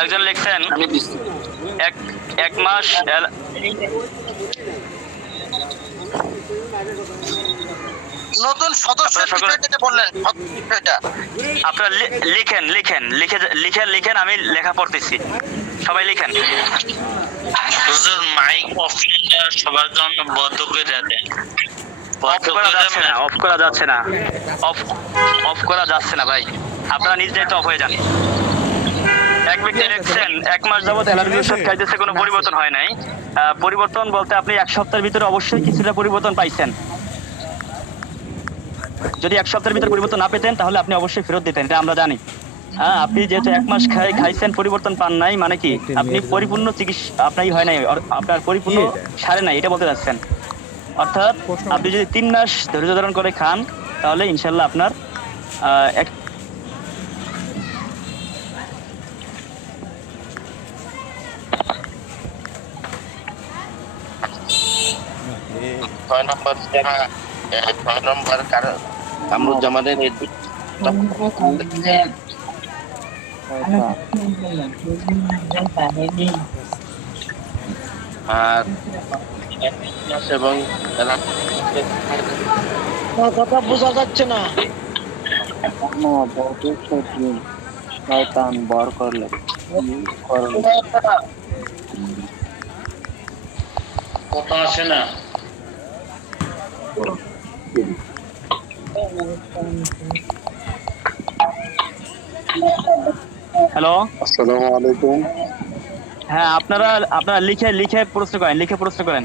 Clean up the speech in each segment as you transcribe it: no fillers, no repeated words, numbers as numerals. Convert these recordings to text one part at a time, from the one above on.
একজন লিখছেন আমি দিচ্ছি। এক এক মাস নতুন সদস্যের বিষয়টা বললেন, বিষয়টা আপনারা লিখেন লিখেন লিখে লিখে লিখেন, আমি লেখা পড়তেছি, সবাই লিখেন। হুজুর মাইক অফ সবার জন্য বন্ধ করে দেন। অফ করা যাচ্ছে না, অফ করা যাচ্ছে না, অফ অফ করা যাচ্ছে না ভাই, আপনারা নিজ দায়িত্বে অফ হয়ে যান। এক ব্যক্তি লিখছেন এক মাস যাবত অ্যালার্জি ওষুধ খাইতেছে, কোনো পরিবর্তন হয় নাই। পরিবর্তন বলতে আপনি এক সপ্তাহের ভিতরে অবশ্যই কিছুটা পরিবর্তন পাইছেন। যদি এক সপ্তাহের ভিতরে পরিবর্তন না পেতেন তাহলে আপনি অবশ্যই ফেরত দিতেন, এটা আমরা জানি। হ্যাঁ, আপনি যেহেতু এক মাস খাইছেন পরিবর্তন পান নাই, মানে কি আপনি পরিপূর্ণ চিকিৎসা আপনার হয় নাই, আপনার পরিপূর্ণ সারে নাই, এটা বলতে যাচ্ছেন। অর্থাৎ আপনি যদি 3 মাস ধৈর্য ধারণ করে খান তাহলে ইনশাল্লাহ আপনার এক ছয় নম্বর কামরুজ্জামানের আর এবং কথা বোঝা যাচ্ছে না। শয়তান বর করলে কথা আসে না। হ্যালো, আসসালামু আলাইকুম। হ্যাঁ, আপনারা আপনারা লিখে লিখে প্রশ্ন করেন, লিখে প্রশ্ন করেন,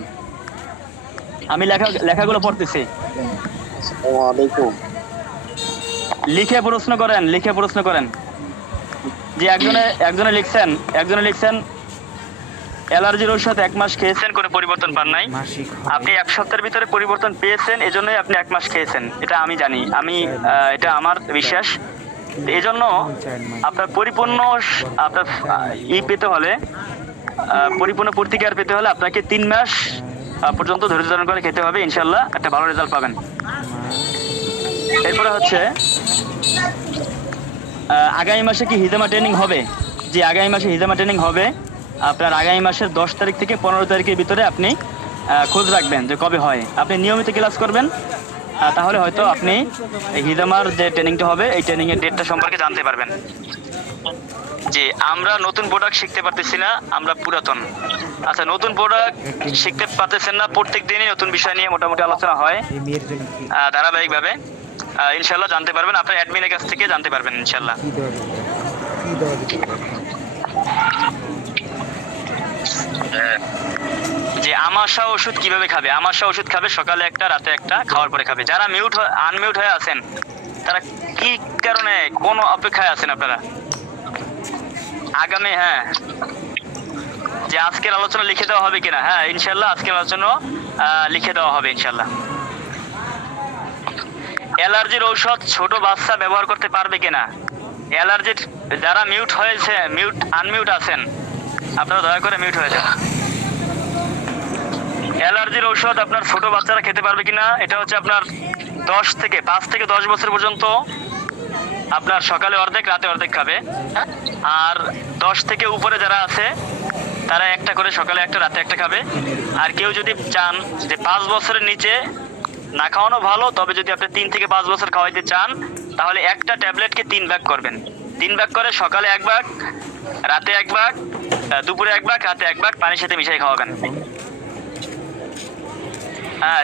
আমি লেখাগুলো পড়তেছি। আসসালামু আলাইকুম। লিখে প্রশ্ন করেন, লিখে প্রশ্ন করেন। যে একজনে লিখছেন অ্যালার্জির ঔষধ 1 মাস খেয়েছেন, কোনো পরিবর্তন পান নাই। আপনি 1 সপ্তাহের ভিতরে পরিবর্তন পেয়েছেন, এজন্যই আপনি 1 মাস খেয়েছেন, এটা আমি জানি, এটা আমার বিশ্বাস। এই জন্য আপনার পরিপূর্ণ আপনার পেতে হলে, পরিপূর্ণ প্রতিকার পেতে হলে আপনাকে 3 মাস পর্যন্ত ধৈর্য ধারণ করে খেতে হবে, ইনশাল্লাহ একটা ভালো রেজাল্ট পাবেন। এরপরে হচ্ছে আগামী মাসে কি হিজামা ট্রেনিং হবে? যে আগামী মাসে হিজামা ট্রেনিং হবে, আপনার আগামী মাসের 10 তারিখ থেকে 15 তারিখের ভিতরে আপনি খোঁজ রাখবেন যে কবে হয়। আপনি নিয়মিত ক্লাস করবেন, তাহলে হয়তো আপনি হিজামার যে ট্রেনিংটা হবে এই ট্রেনিং এর ডেটটা সম্পর্কে জানতে পারবেন। যে আমরা নতুন প্রোডাক্ট শিখতে পারতেছি না, আমরা পুরাতন। আচ্ছা, নতুন প্রোডাক্ট শিখতে পারতেছেন না, প্রত্যেক দিনই নতুন বিষয় নিয়ে মোটামুটি আলোচনা হয় ধারাবাহিকভাবে। ইনশাল্লাহ জানতে পারবেন, আপনার অ্যাডমিনের কাছ থেকে জানতে পারবেন ইনশাল্লাহ। যে আমাশা ওষুধ কিভাবে খাবে? আমাশা ওষুধ খাবে সকালে একটা, রাতে একটা, খাওয়ার পরে খাবে। যারা আনমিউট হয়ে আছেন তারা কি কারণে কোন অপেক্ষায় আছেন আপনারা? আগামী যে আজকের আলোচনা লিখে দেওয়া হবে কিনা? হ্যাঁ, ইনশাল্লাহ আজকের আলোচনা লিখে দেওয়া হবে ইনশাল্লাহ। অ্যালার্জির ঔষধ ছোট বাচ্চা ব্যবহার করতে পারবে কিনা? অ্যালার্জির যারা আনমিউট আছেন আপনারা দয়া করে মিউট হয়ে যান। অ্যালার্জির ঔষধ আপনার ছোট বাচ্চারা খেতে পারবে কিনা? এটা হচ্ছে আপনার 5 থেকে 10 বছর পর্যন্ত আপনার সকালে অর্ধেক, রাতে অর্ধেক খাবে। আর 10 থেকে উপরে যারা আছে তারা একটা করে সকালে একটা, রাতে একটা খাবে। আর কেউ যদি চান যে 5 বছরের নিচে না খাওয়ানো ভালো, তবে যদি আপনি 3 থেকে 5 বছর খাওয়াইতে চান তাহলে একটা ট্যাবলেটকে 3 ভাগ করবেন। 3 ভাগ করে সকালে 1 ভাগ, রাতে 1 ভাগ, দুপুরে 1 ভাগ, রাতে 1 ভাগ পানির সাথে মিশিয়ে খাওয়াবেন।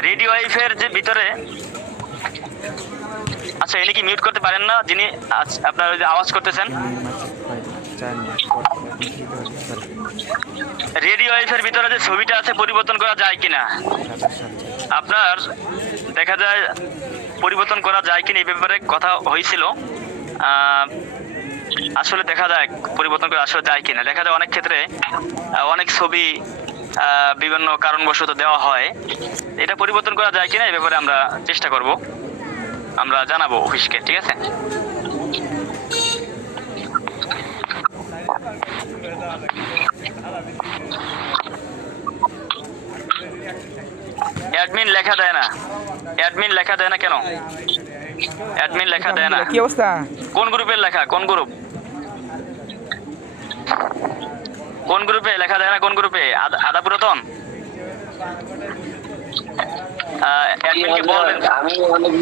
রেডিও ওয়াইফের যে ভিতরে, আচ্ছা এনে কি মিউট করতে পারেন না যিনি আপনার ওই যে আওয়াজ করতেছেন? রেডিও ওয়াইফের ভিতরে যে ছবিটা আছে পরিবর্তন করা যায় কিনা? আপনার দেখা যায় পরিবর্তন করা যায় কিনা এই ব্যাপারে কথা হয়েছিল। আসলে দেখা যায় পরিবর্তন করা আসলে যায় কিনা। দেখা যায় অনেক ক্ষেত্রে অনেক ছবি বিভিন্ন কারণবশত দেওয়া হয়, এটা পরিবর্তন করা যায় কিনা এই ব্যাপারে আমরা চেষ্টা করব, আমরা জানাবো অফিসকে, ঠিক আছে? অ্যাডমিন লেখা দেয় না, অ্যাডমিন লেখা দেয় না কেন? অ্যাডমিন লেখা দেয় না, কি অবস্থা? কোন গ্রুপের লেখা? কোন গ্রুপ? কোন গ্রুপে লেখা যায় না? কোন গ্রুপে? আদা পুরাতন অ্যাডমিনকে বলবেন। আমি অনেক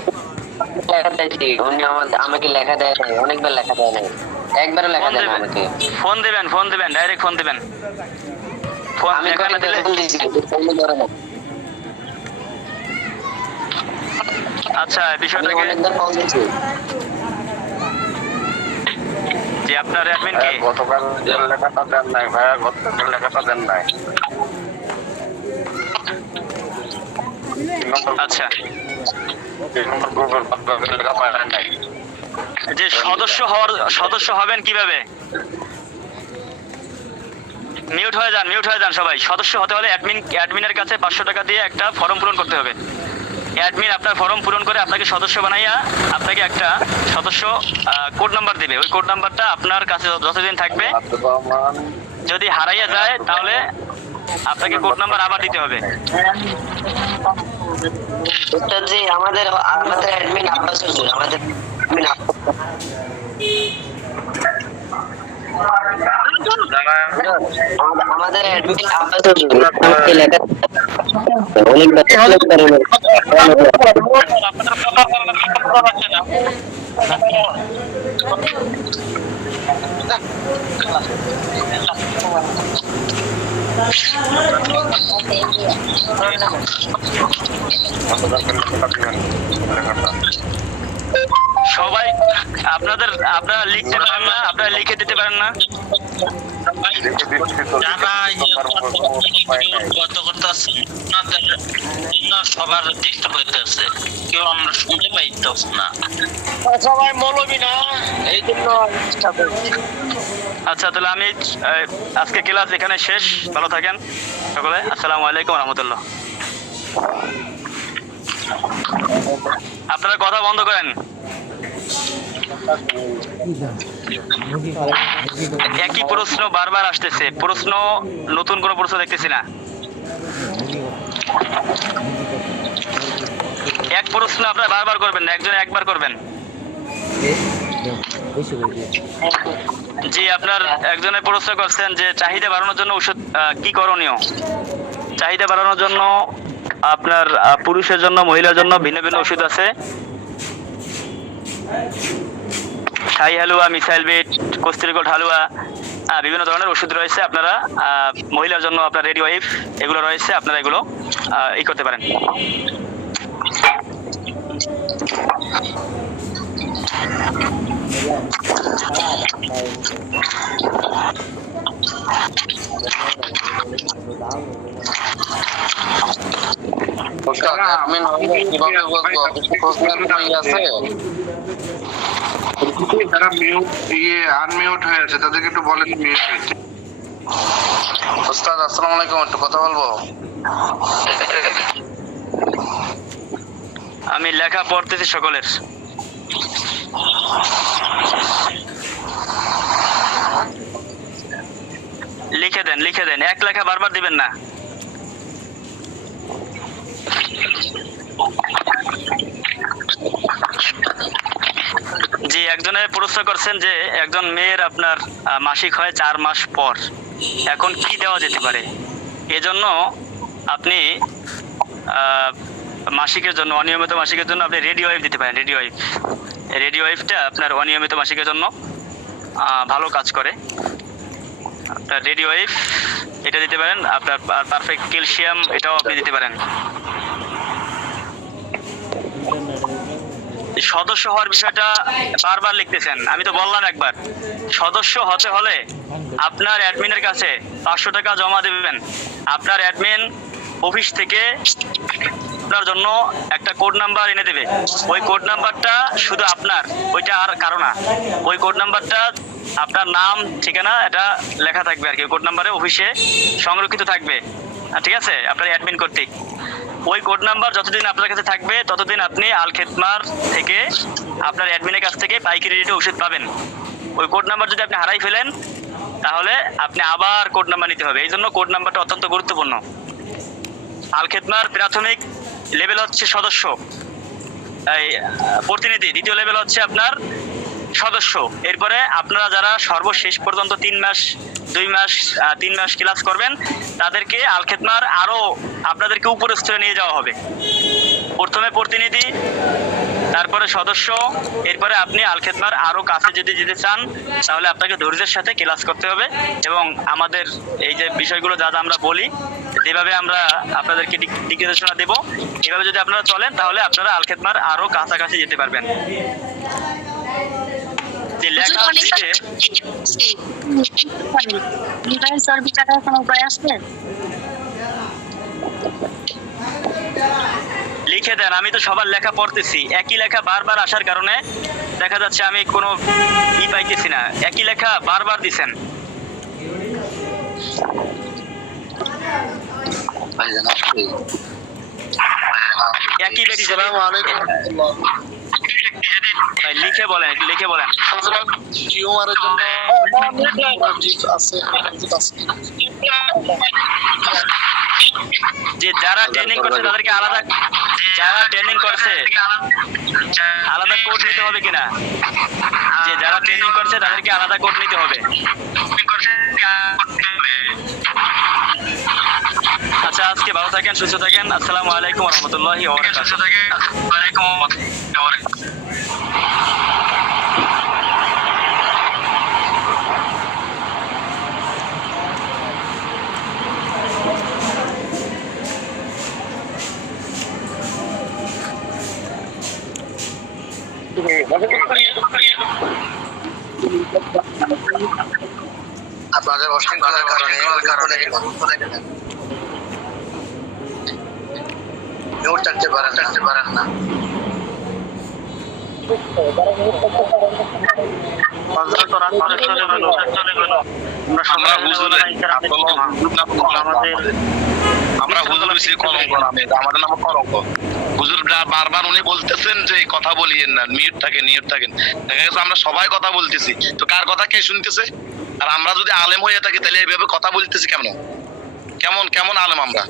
লেখা দিয়েছি, উনি আমাকে লেখা দেয় নাই, অনেকবার লেখা দেয় নাই, একবারও লেখা দেয় না আমাকে। ফোন দিবেন ডাইরেক্ট ফোন দিবেন। ফোন আমি লেখা না দিলে ফোন দিয়েছি, ফোন ধরে না। আচ্ছা আমি বিষয়টাকে অনেকবার ফোন দিয়েছি। যে আপনার অ্যাডমিনকে গতকাল লেখাটা দেন নাই ভাইয়া, গতকাল লেখাটা দেন নাই। আচ্ছা তিন নম্বর গ্রুপের গতকাল লেখা পায় নাই। যে সদস্য হবেন কিভাবে? মিউট হয়ে যান সবাই। সদস্য হতে হলে অ্যাডমিনের কাছে 500 টাকা দিয়ে একটা ফর্ম পূরণ করতে হবে। অ্যাডমিন আপনার ফর্ম পূরণ করে আপনাকে সদস্য বানাইয়া আপনাকে একটা সদস্য কোড নাম্বার দিবে। ওই কোড নাম্বারটা আপনার কাছে যতদিন থাকবে, আব্দুর রহমান যদি হারাইয়া যায় তাহলে আপনাকে কোড নাম্বার আবার দিতে হবে। উস্তাদজি, আমাদের অ্যাডমিন আব্বাস হুজুর, আমাদের admin যারা আমাদের অ্যাডমিন আব্বাস হুজুর আমাকে লেখা অনেকবার করে গতকাল লেখাটা দিবেন, লেখাটা সবাই আপনারা লিখতে পারেন না? আপনারা লিখে দিতে পারেন না? লিখে দিচ্ছি তো, যারা লেখার কোনো উপায় নাই। গত করতেছে আপনাদের জন্য সবার ডিস্টার্ব হইতেছে, কেউ আমরা শুনতে পাইতেছি না। সবাই মৌলবি না, এই জন্য আচ্ছা তাহলে আমি আজকে ক্লাস এখানে শেষ। ভালো থাকেন সকলে। আসসালামু আলাইকুম রহমতুল্লাহ। আপনারা কথা বন্ধ করেন। একই প্রশ্ন বারবার আসতেছে, নতুন কোনো প্রশ্ন দেখতেছি না। এক প্রশ্ন আপনারা বারবার করবেন না, একজন একবার করবেন। জি, আপনার একজনের প্রশ্ন করছেন যে চাহিদা বাড়ানোর জন্য ওষুধ কি করণীয়? চাহিদা বাড়ানোর জন্য আপনার পুরুষের জন্য, মহিলার জন্য ভিন্ন ভিন্ন ওষুধ আছে। শাহী হালুয়া, মিসাইল বিট, কস্তুরী গোল্ড হালুয়া, বিভিন্ন ধরনের ওষুধ রয়েছে। আপনারা মহিলার জন্য আপনার রেডি ওয়াইফ এগুলো রয়েছে, আপনারা এগুলো করতে পারেন। অ্যাডমিন হলে কিভাবে বলবো? খোঁজ নেওয়ার কোনো ইয়ে আছে? যারা আনমিউট হয়ে আছে তাদেরকে একটু বলেন মিউট হইতে। উস্তাদ আসসালামু আলাইকুম, একটু কথা বলবো। আমি লেখা পড়তেছি সকলের। লিখে দেন, এক লেখা বারবার দিবেন না। জি, একজনের প্রশ্ন করছেন যে একজন মেয়ের আপনার মাসিক হয় 4 মাস পর, এখন কি দেওয়া যেতে পারে? এজন্য আপনি মাসিকের জন্য, অনিয়মিত মাসিকের জন্য আপনি রেডি ওয়াইফ দিতে পারেন। রেডি ওয়াইফটা আপনার অনিয়মিত মাসিকের জন্য ভালো কাজ করে। আপনার রেডি ওয়াইফ এটা দিতে পারেন। আপনার পারফেক্ট ক্যালসিয়াম এটাও আপনি দিতে পারেন। সদস্য হওয়ার বিষয়টা বারবার লিখতেছেন, আমি তো বললাম একবার। সদস্য হতে হলে আপনার অ্যাডমিনের কাছে 500 টাকা জমা দেবেন। আপনার অ্যাডমিন অফিস থেকে আপনার জন্য একটা কোড নাম্বার এনে দেবে। ওই কোড নাম্বারটা শুধু আপনার, ওইটা আর কারো না। ওই কোড নাম্বারটা আপনার নাম, ঠিকানা এটা লেখা থাকবে আর কি। কোড নাম্বারে অফিসে সংরক্ষিত থাকবে, ঠিক আছে, আপনার অ্যাডমিন কর্তৃক। ওই কোড নাম্বার যতদিন আপনার কাছে থাকবে ততদিন আপনি আল খেতমার থেকে আপনার অ্যাডমিনের কাছ থেকে পাইকারি রেটে ওষুধ পাবেন। ওই কোড নাম্বার যদি আপনি হারাই ফেলেন তাহলে আপনি আবার কোড নাম্বার নিতে হবে। এই জন্য কোড নাম্বারটা অত্যন্ত গুরুত্বপূর্ণ। আল খেতমার প্রাথমিক লেভেল হচ্ছে সদস্য, প্রতিনিধি। দ্বিতীয় লেভেল হচ্ছে আপনার সদস্য। এরপরে আপনারা যারা সর্বশেষ পর্যন্ত 3 মাস 2 মাস 3 মাস ক্লাস করবেন তাদেরকে আল খেদমার আরো আপনাদেরকে উপরের স্তরে নিয়ে যাওয়া হবে। প্রথমে প্রতিনিধি, তারপরে সদস্য, এরপরে আপনি আল খেদমার আরো কাছে যদি যেতে চান তাহলে আপনাকে ধৈর্যের সাথে ক্লাস করতে হবে এবং আমাদের এই যে বিষয়গুলো যা যা আমরা বলি, যেভাবে আমরা আপনাদেরকে দিক নির্দেশনা দেব, এভাবে যদি আপনারা চলেন তাহলে আপনারা আল খেদমার আরো কাছাকাছি যেতে পারবেন। যে লেখা দিবে লিখে দেন। আমি তো সবার লেখা পড়তেছি, একই লেখা বারবার আসার কারণে দেখা যাচ্ছে আমি কোনো পাইতেছি না। একই লেখা বারবার দিছেন। একই বেটি ভাই লিখে বলেন, লিখে বলেন। টিউমারের জন্য আছে যে যারা ট্রেনিং করছে তাদেরকে আলাদা, যারা ট্রেনিং করছে আলাদা কোড নিতে হবে কিনা? যে যারা ট্রেনিং করছে তাদেরকে আলাদা কোড নিতে হবে। আচ্ছা, আজকে ভালো থাকেন, সুস্থ থাকেন। আসসালামু আলাইকুম ওয়া রাহমাতুল্লাহি ওয়া বারাকাতুহু। আপনাদের অসংখ্যের কারণে চাটতে পারেন না। আমরা হুজুর বেশি কলঙ্ক না, আমাদের নাম কলঙ্ক। হুজুর বারবার উনি বলতেছেন যে কথা বলিয়েন না, মিউট থাকেন। দেখা গেছে আমরা সবাই কথা বলতেছি, তো কার কথা কে শুনতেছে? আর আমরা যদি আলেম হয়ে থাকি তাহলে এইভাবে কথা বলতেছি কেমন আলেম আমরা?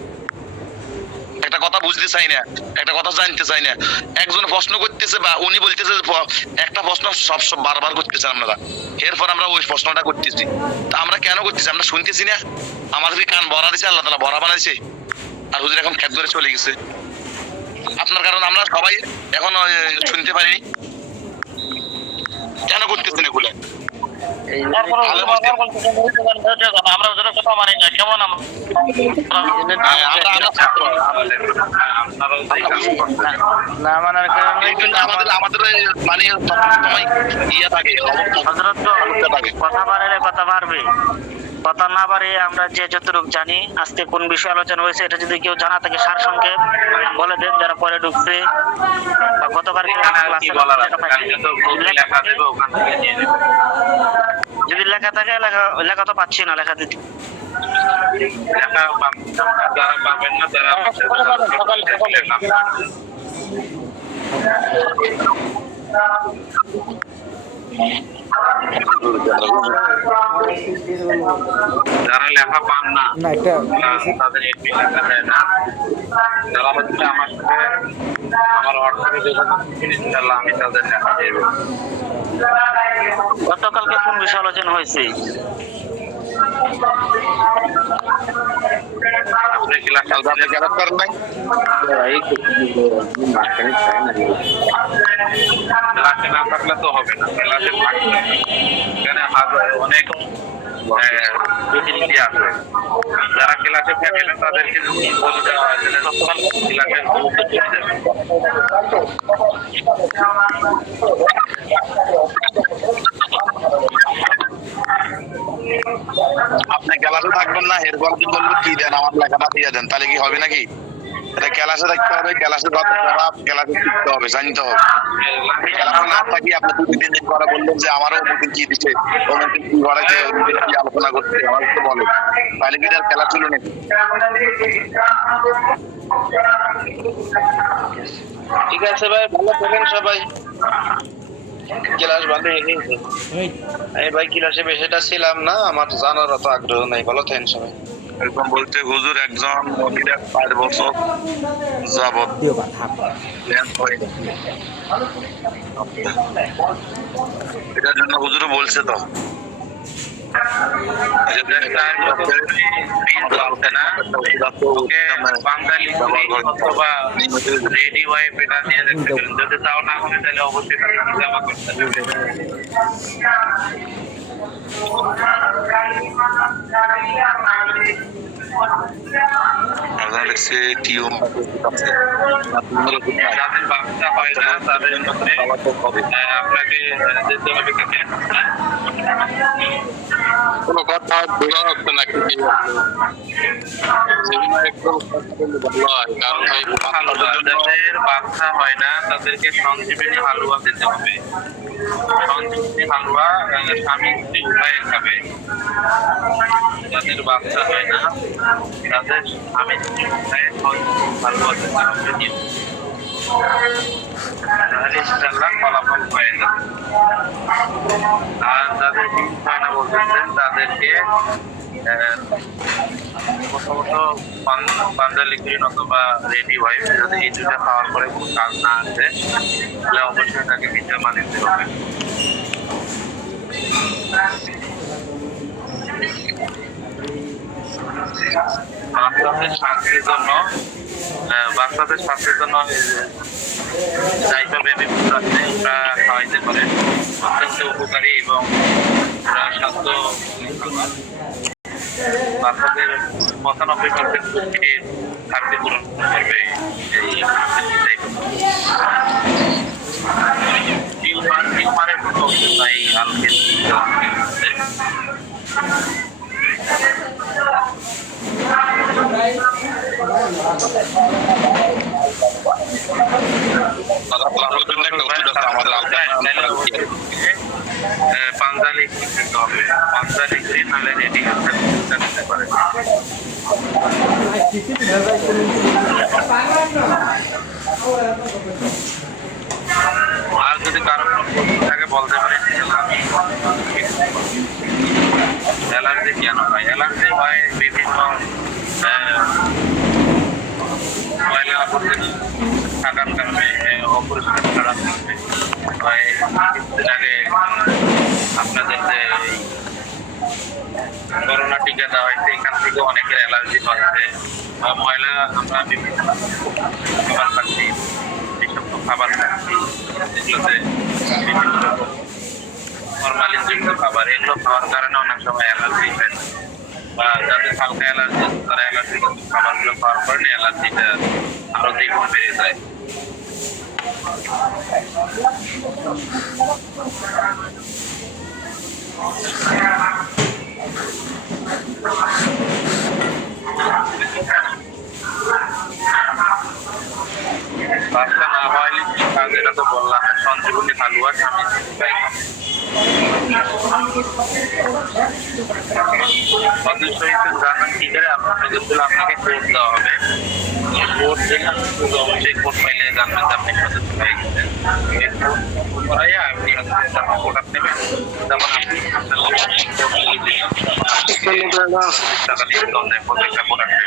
একটা কথা বুঝতে চাই না, একটা কথা জানতে চাই না। একজন প্রশ্ন করতেছে বা উনি বলতেছে একটা প্রশ্ন সব বারবার করতেছে আপনারা, এরপর আমরা ওই প্রশ্নটা করতেছি। তা আমরা কেন করতেছি? আমরা শুনতেছি না? আমাদের কান ভরা দিছে, আল্লাহ তাআলা ভরা বানাইছে, আর হুজুর এখন খেত ধরে চলে গেছে। আপনার কারণ আমরা সবাই এখন শুনতে পারিনি। কেন করতেছেন এগুলো? আমরা ওদের কথা মানি না, কেমন না মানার কারণে আমাদের মানে সবসময় ইয়ে থাকে, কথা বাড়ালে কথা বাড়বে, কথা না বাড়িয়ে আমরা যে যতটুকু জানি আজকে কোন বিষয়ে আলোচনা হয়েছে এটা যদি কেউ জানা থাকে সারসংক্ষেপ বলে দেন, যারা পরে ঢুকছে বা গতকাল যদি লেখা থাকে, লেখা তো পাচ্ছি না, লেখা দিতে যারা পাবেন না তারা যারা লেখা পান না তাদের লেখা দেয় না। যারা হচ্ছে আমার সাথে আমার হোয়াটসঅ্যাপে যোগাযোগ আমি তাদের লেখা দেব। গতকালকে কোন বিষয়ে আলোচনা হয়েছে? আপনি কি লেখা করেন নাই? ক্লাসে না থাকলে তো হবে না, ক্লাসে থাকলে এখানে অনেক প্রতিনিধি আছে। যারা ক্লাসে থাকে না তাদেরকে বলে দেওয়া হয় ক্লাসের আপনি ক্লাসে থাকবেন না, এরপর কি বলবো কি দেন আমার লেখাটা দিয়ে দেন, তাহলে কি হবে নাকি? এটা ক্লাসে থাকতে হবে, ক্লাসে ক্লাসে শিখতে হবে, জানতে হবে। ক্লাসে না থাকি আপনি 2-3 দিন পরে বললেন যে আমারও অমুক কি দিচ্ছে, অমুক কি ঘরে যে কি আলোচনা করছে আমার তো বলে, তাহলে কি আর খেলা ছিল নাকি? ঠিক আছে ভাই, ভালো থাকেন সবাই। ক্লাস ভালো হয়েছে। এই ভাই ক্লাসে বেশিটা ছিলাম না, আমার জানার অত আগ্রহ নাই। ভালো থাকেন সবাই। এরকম বলতে হুজুর একজন মহিলা 5 বছর যাবত এটার জন্য হুজুরও বলছে তো অথবা রেডি ওয়াইফ এটা নিয়ে দেখতে পারেন। যদি তাও না হবে তাহলে অবশ্যই টাকা জমা করতে হবে। দেখছে টিউম যাদের বাচ্চা হয় না তাদের মধ্যে আপনাকে যেতে হবে কোনো কথা বোঝা যাচ্ছে না কি ভালো হয় কারণ ভাই যাদের বাচ্চা হয় না তাদেরকে সঞ্জীবনী হালুয়া দিতে হবে। সঞ্জীবনী হালুয়া স্বামী স্ত্রী উভয়ে খাবে। যাদের বাচ্চা হয় না তাদের স্বামী স্ত্রী উভয়ে সঞ্জীবনী হালুয়া দিতে হবে। তাহলে ইনশাআল্লাহ ফলাফল হয়ে যাবে। আর যাদের ডিম হয় না বলতেছেন তাদেরকে প্রথমত পাঞ্জালি গ্রিন অথবা রেডি ওয়াইফ, যদি এই দুটা খাওয়ার পরে কোনো কাজ না আসে তাহলে অবশ্যই তাকে নিজে মানিতে হবে। বাচ্চাদের স্বাস্থ্যের জন্য জাইফা বেবি ফুড আছে, ওটা খাওয়াইতে পারে, অত্যন্ত উপকারী এবং স্বাস্থ্য বাচ্চাদের 95% পুষ্টির ঘাটতি পূরণ করবে। টিউমারের কোনো ওষুধ নাই আলকের পাঞ্জালি দিতে হবে। পাঞ্জালি গ্রিন নাহলে রেডি দিতে পারে। আর যদি কারো কোনো প্রশ্ন থাকে বলতে পারেন। অ্যালার্জি কেন হয়? অ্যালার্জি হয় বিভিন্ন ময়লা আবর্জনা থাকার কারণে, অপরিষ্কার থাকার কারণে হয়। কিছুদিন আগে আপনাদের যে করোনা টিকা দেওয়া হয়েছে এখান থেকে অনেকের অ্যালার্জি হচ্ছে। ময়লা আমরা বিভিন্ন খাবার খাচ্ছি, বিষাক্ত খাবার খাচ্ছি, যেগুলোতে বিভিন্ন রকম ফরমালিন যুক্ত খাবার, এগুলো খাওয়ার কারণে অনেক সময় অ্যালার্জি হয়। বা যাদের হালকা অ্যালার্জি তারা অ্যালার্জিগত খাবারগুলো খাওয়ার কারণে অ্যালার্জিটা আরো দ্বিগুণ বেড়ে যায়। বাচ্চা না হওয়ায় যেটা তো বললাম, সঞ্জীবনী হালুয়া স্বামী অবশ্যই জানান কি করে আপনাকে কোড দেওয়া হবে। কোড দিলে অবশ্যই কোড পাইলে জানবেন যে আপনি সদস্য হয়ে গেছেন। কোড করাই আপনি প্রোডাক্ট নেবেন, যেমন আপনি টাকা দিয়ে প্রত্যেকটা প্রোডাক্টে।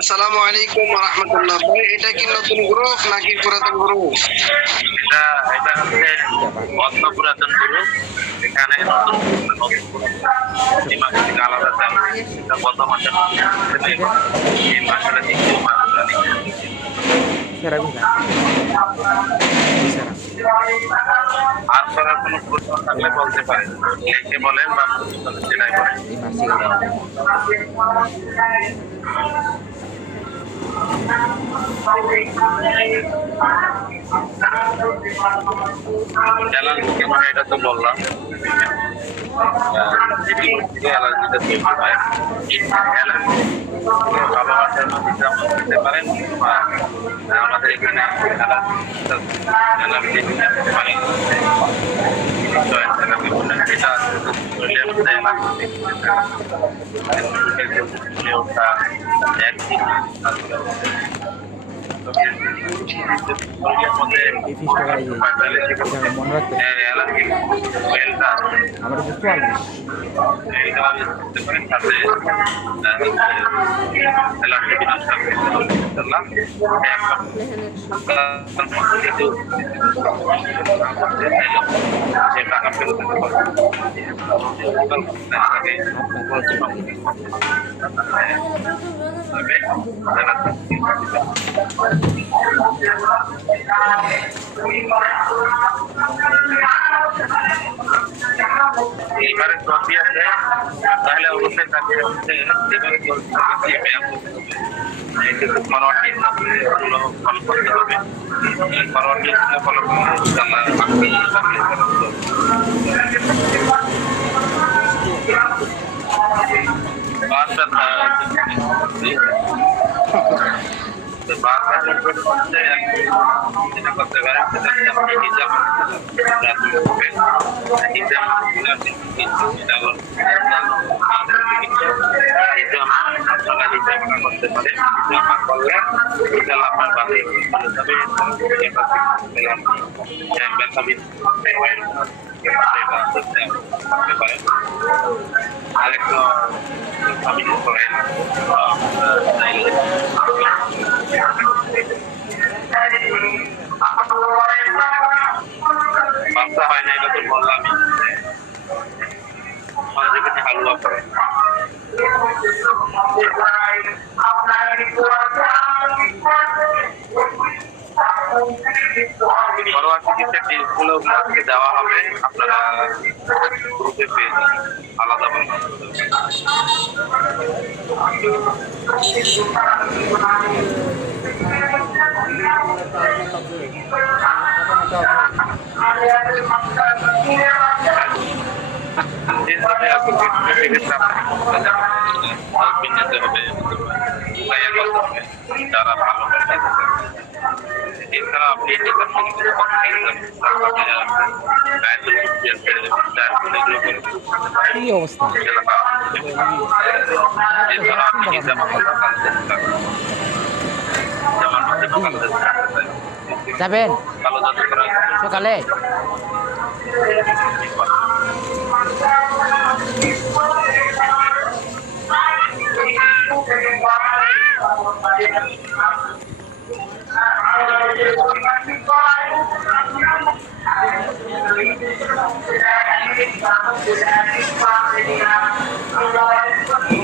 আসসালামু আলাইকুম ওয়া রাহমাতুল্লাহ। ভাই এটা কি নতুন গ্রুপ নাকি পুরাতন গ্রুপ? এটা হচ্ছে অন্য পুরাতন গ্রুপ। এখানে এই মাস থেকে আলাদা চালু, এটা গত মাসের এই মাসের দ্বিতীয় মাস। আর করার কোনো প্রশ্ন থাকলে বলতে পারেন, লিখে বলেন বা জেলায় বলেন। অ্যালার্জি কেমন এটা তো বললাম। অ্যালার্জিটা তৈরি হয়, অ্যালার্জি বাবা মাসের মধ্যে দিতে পারেন বা আমাদের এখানে অ্যালার্জি পানি তো এই ফিসটা গাড়ি এটা মনে রাখতে আমার বুঝতে পারবি এইবারে ট্রফি আছে তাহলে অবশ্যই তাকে হচ্ছে এবারে ফরওয়ার্ড ফলো করতে হবে ফরওয়ার্ড ফলো যেটা করতে পারেন করতে পারে করলে আপনার বাড়ি আরেকটু করেন বাচ্চা হয় না এটা তো বললাম হালুয়া করে ঘরোয়া চিকিৎসা টিপসগুলো আজকে দেওয়া হবে আপনারা গ্রুপে পেয়ে আলাদা যারা ভালো এছাড়া আপনি কি অবস্থা এছাড়া আপনি যাবেন সকালে Thank you.